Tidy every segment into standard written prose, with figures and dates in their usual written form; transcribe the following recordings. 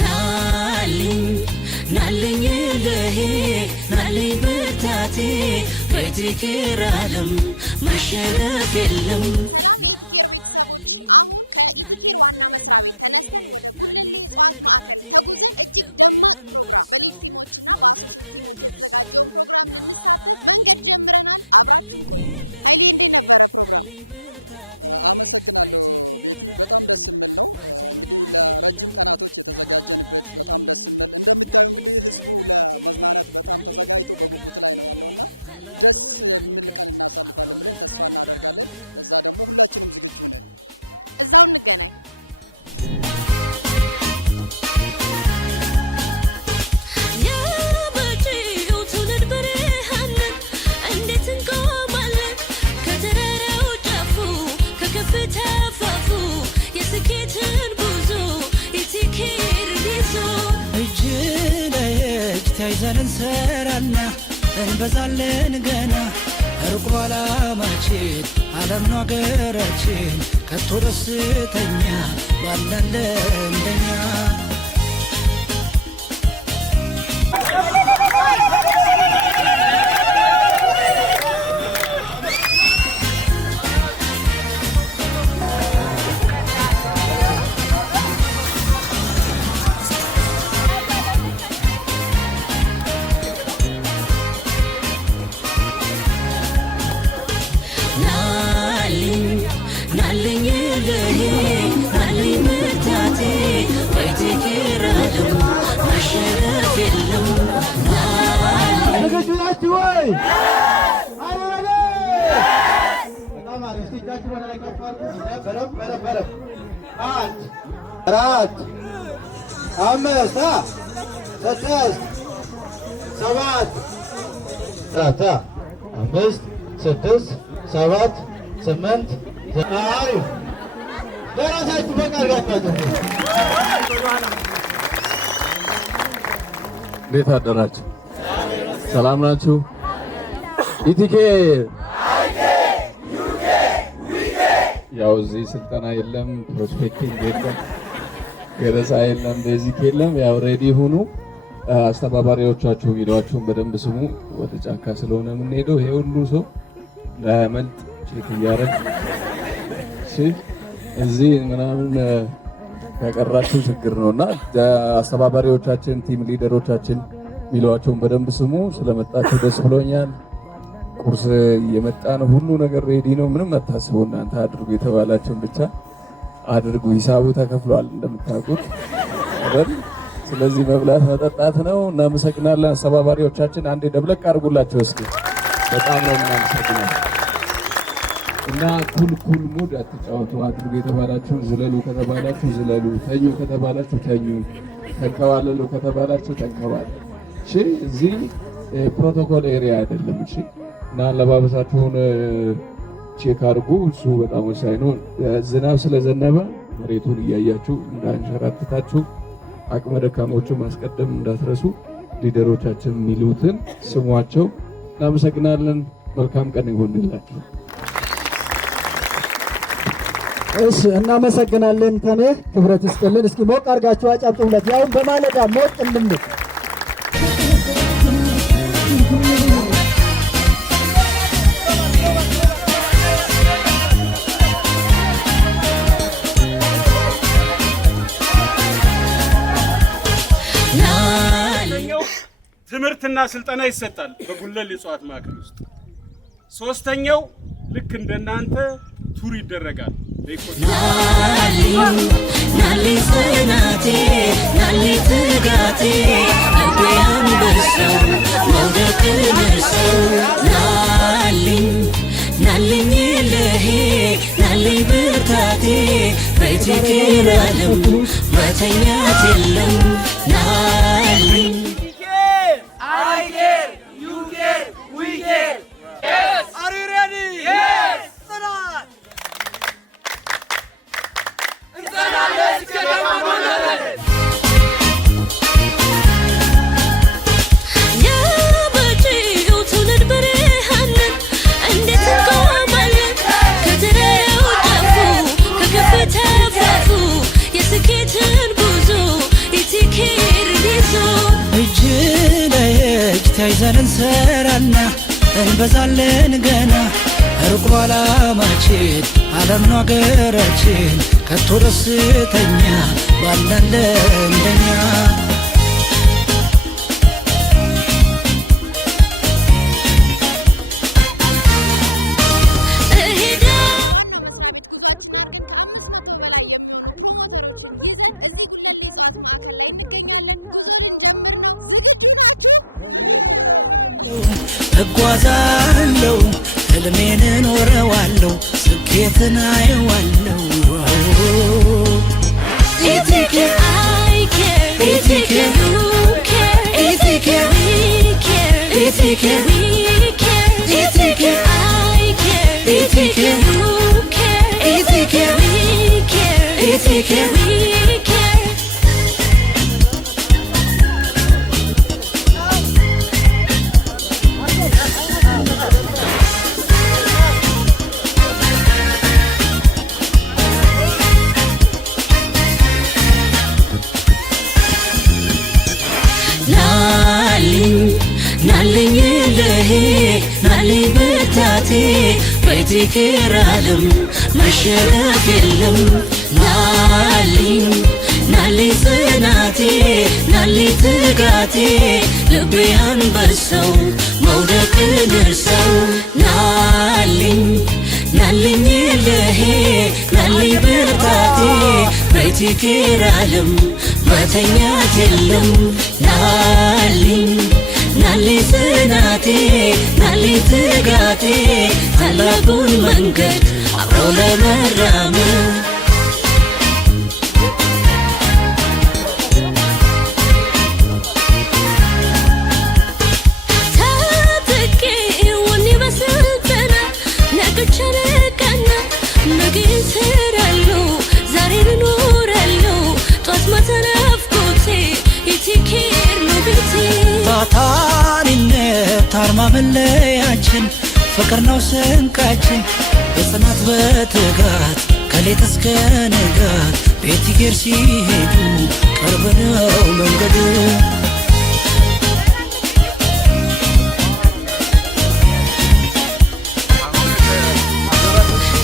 ናልኝ ናልኝ ለሄ ናልኝ ብርታቴ በትክር ዓለም መሸነፍ የለም ናልኝ ጽናቴ ናልኝ ትጋቴ ልቤ አንበሳው መውደቅን እርሳው ናልኝ ናልኝ ለሄ ናልኝ ብርታቴ በትክር ዓለም መተኛት የለም ናልኝ ናልኝ ጽናቴ ናልኝ ትጋቴ ታላቁን መንገድ አብረው ለመራመድ የመጪው ትውልድ ብርሃን እንዴት እንቆማለን ከተራራው ጫፉ ከከፍታው አፋፉ የስኬትን ጉዞ የትኬር ይዞ እጅ ለእጅ ተያይዘን እንሰራና እንበዛለን ገና ሩቅ ዓላማችን ዓለም ነው አገራችን ከቶ ደስተኛ ባላለ እንደኛ ናልኝ ለሄ ናልኝ ብርታቴ በትክር ዓለም መሸነፍ የለም ናልኝ ወይ በጣም አሪፍ እጃችሁ ወደ ላይ ከፍ አድርጉ በረብ አንድ አራት አምስት ስድስት ሰባት አምስት ስድስት ሰባት ስምንት አሪፍ ለራሳችሁ በቃ አድርጋችሁ እንዴት አደራችሁ? ሰላም ናችሁ? ኢቲኬ ያው እዚህ ስልጠና የለም፣ ፕሮስፔክቲንግ የለም፣ ገለጻ የለም፣ ቤዚክ የለም። ያው ሬዲ ሁኑ። አስተባባሪዎቻችሁ ቪዲዮአችሁን በደንብ ስሙ። ወደ ጫካ ስለሆነ የምንሄደው ይሄ ሁሉ ሰው ለመልጥ ቼክ እያደረግ እዚህ ምናምን ከቀራችሁ ችግር ነውና አስተባባሪዎቻችን ቲም ሊደሮቻችን ሚሏቸውን በደንብ ስሙ። ስለመጣችሁ ደስ ብሎኛል። ቁርስ እየመጣ ነው። ሁሉ ነገር ሬዲ ነው። ምንም አታስቡ። እናንተ አድርጉ የተባላችሁን ብቻ አድርጉ። ሂሳቡ ተከፍሏል እንደምታውቁት አይደል? ስለዚህ መብላት መጠጣት ነው። እናመሰግናለን አስተባባሪዎቻችን። አንዴ ደብለቅ አድርጉላቸው እስኪ። በጣም ነው እናመሰግናለን። እና ኩል ሙድ አትጫወቱ። አድርጉ የተባላችሁን ዝለሉ ከተባላችሁ ዝለሉ፣ ተኙ ከተባላችሁ ተኙ፣ ተንከባለሉ ከተባላችሁ ተንከባለሉ። እሺ፣ እዚህ ፕሮቶኮል ኤሪያ አይደለም። እሺ። እና አለባበሳችሁን ቼክ አድርጉ። እሱ በጣም ወሳኝ ነው። ዝናብ ስለዘነበ መሬቱን እያያችሁ እንዳንሸራትታችሁ፣ አቅመ ደካሞቹ ማስቀደም እንዳትረሱ። ሊደሮቻችን የሚሉትን ስሟቸው። እናመሰግናለን። መልካም ቀን ይሁንላችሁ። እሺ፣ እናመሰግናለን። ተኔ ክብረት ይስጥልን። እስኪ ሞቅ አድርጋችሁ አጨብጭቡለት። ያውም በማለዳ ሞቅ እንድንል ትምህርትና ስልጠና ይሰጣል በጉለሌ የእጽዋት ማዕከል ውስጥ። ሶስተኛው ልክ እንደናንተ ቱር ይደረጋል። ናልኝ ጽናቴ ናልኝ ትጋቴ ልቤ አንበሳው መውደቅን እርሳው ናልኝ ለሄ ናልኝ ብርታቴ በትክር ዓለም መተኛት የለም ናልኝ የስኬትን ጉዞ ተያይዘን እንሰራና እንበዛለን ገና ሩቅ ዓላማችን ዓለም ነው አገራችን ከቶ ደስተኛ ባላለ እንደኛ እጓዛለሁ ህልሜን እኖረዋለሁ ስኬትን አየዋለሁ ኢቲኬ ኢቲኬ ኢቲኬ ኢቲኬ ኢቲኬ ኢቲኬ ኢቲኬ ናልኝ ለሄ ናልኝ ብርታቴ በትክክል ዓለም መሸነፍ የለም ናልኝ ጽናቴ ናልኝ ትጋቴ ልቤ አንበሳው መውደቅን እርሳው ናልኝ ለሄ ናልኝ ብርታቴ በትክክል ዓለም መተኛት የለም ናልኝ ጽናቴ ናልኝ ትጋቴ ታላቁን መንገድ አብረው ለመራመድ ታጥቄ ወኔ በስልጠና ነቅቼ ቀና ነገ እሰራለሁ ዛሬን እኖራለሁ ጧት ማታ ናፍቆቴ ኢቲኬር ነው ቤቴ ታታሪነት አርማ መለያችን ፍቅር ነው ስንቃችን በጽናት በትጋት ከሌት እስከ ንጋት ቤትጌር ሲሄዱ ቅርብ ነው መንገዱ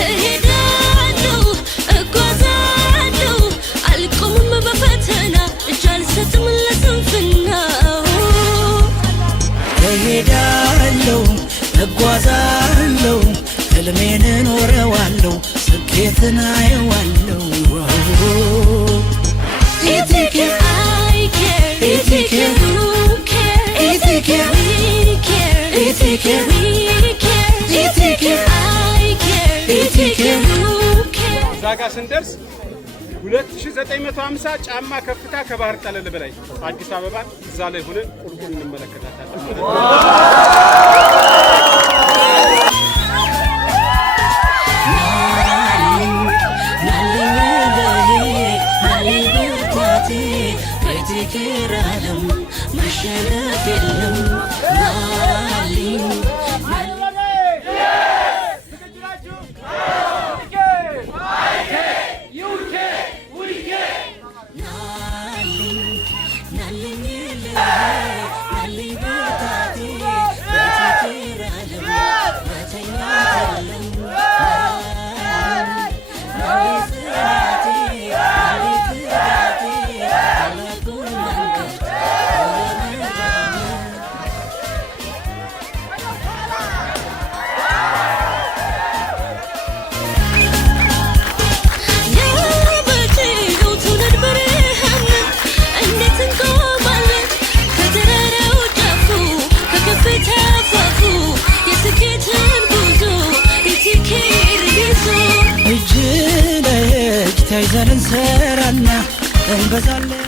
እሄዳለሁ እጓዛለሁ አልቆምም በፈተና እጅ አልሰጥም ለስንፍና እሄዳለሁ እጓዛለሁ ህልሜን እኖረዋለሁ ስኬትን አየዋለሁ ኢቲኬ ኢቲኬ ኢቲኬ ኢቲኬ ኢቲኬ ኢቲኬ እዛ ጋር ስንደርስ 2950 ጫማ ከፍታ ከባህር ጠለል በላይ አዲስ አበባ እዛ ላይ ሆነን ቁልቁል እንመለከታታለን ማለት ነው። በትክክል ዓለም መሸነፍ የለም ተያይዘን እንሰራና እንበዛለን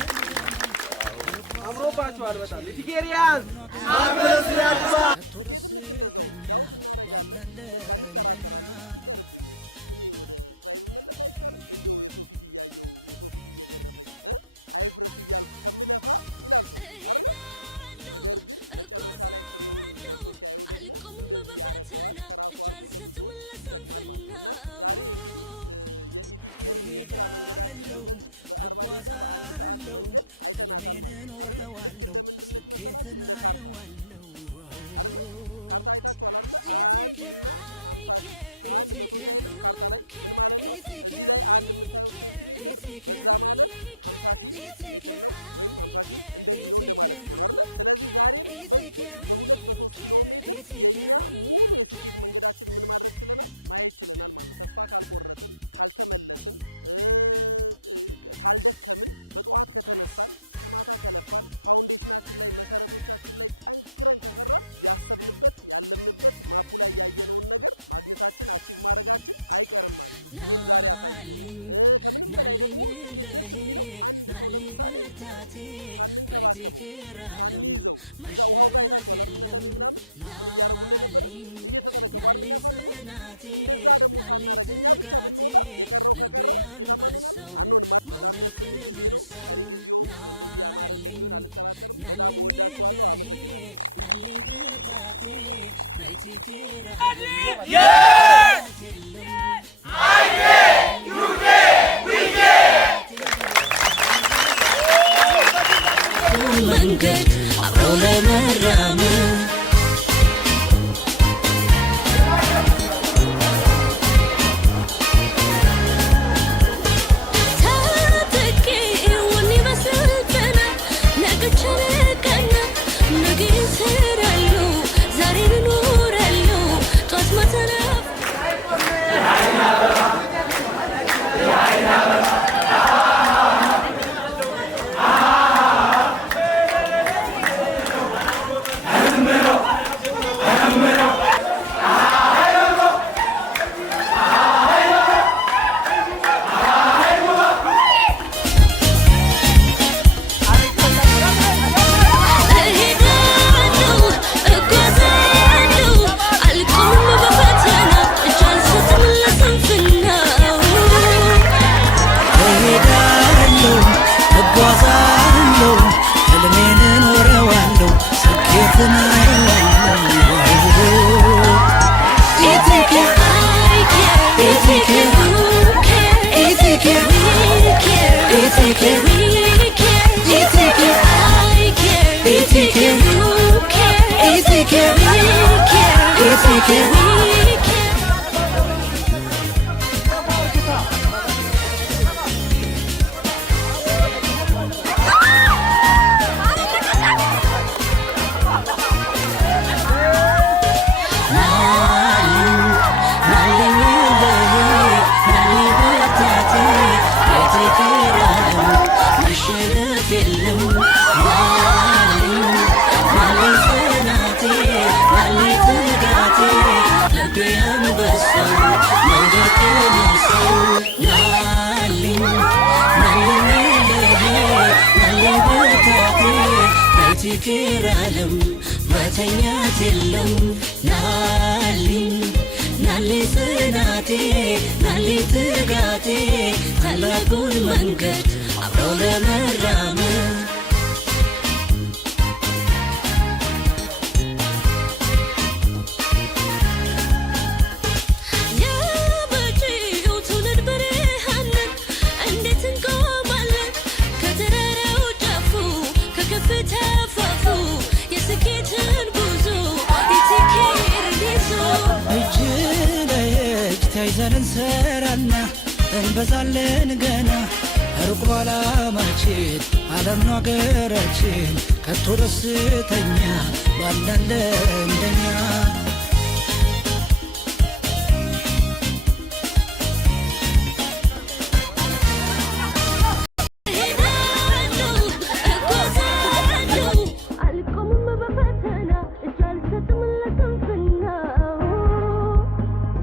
አምሮባችኋል በጣም ኢቲኬሪያስ እጓዛለሁ ህልሜን እኖረዋለሁ ስኬትን አየዋለሁ ናልኝ ለሄ ናልኝ ብርታቴ በይትክር ዓለም መሸነፍ የለም ናልኝ ጽናቴ ናልኝ ትጋቴ ልቤ አንበሳው መውደቅን እርሳው ናልኝ ለሄ ናልኝ ብርታቴ በይትክር ዓለም መንገድ አብረው ለመራመድ ታጥቄ ወኔ በስልጠና ነቅቼ ቀና ነገ እሰራለሁ ዛሬን እኖራለሁ ጧት ማታ በይትክር ዓለም መተኛት የለም ናልኝ ጽናቴ ናልኝ ትጋቴ ታላቁን መንገድ አብረው ለመራመድ ተያይዘን እንሰራና እንበዛለን ገና ሩቅ ባላማችን ዓለም ነው አገራችን ከቶ ደስተኛ ባላለ እንደኛ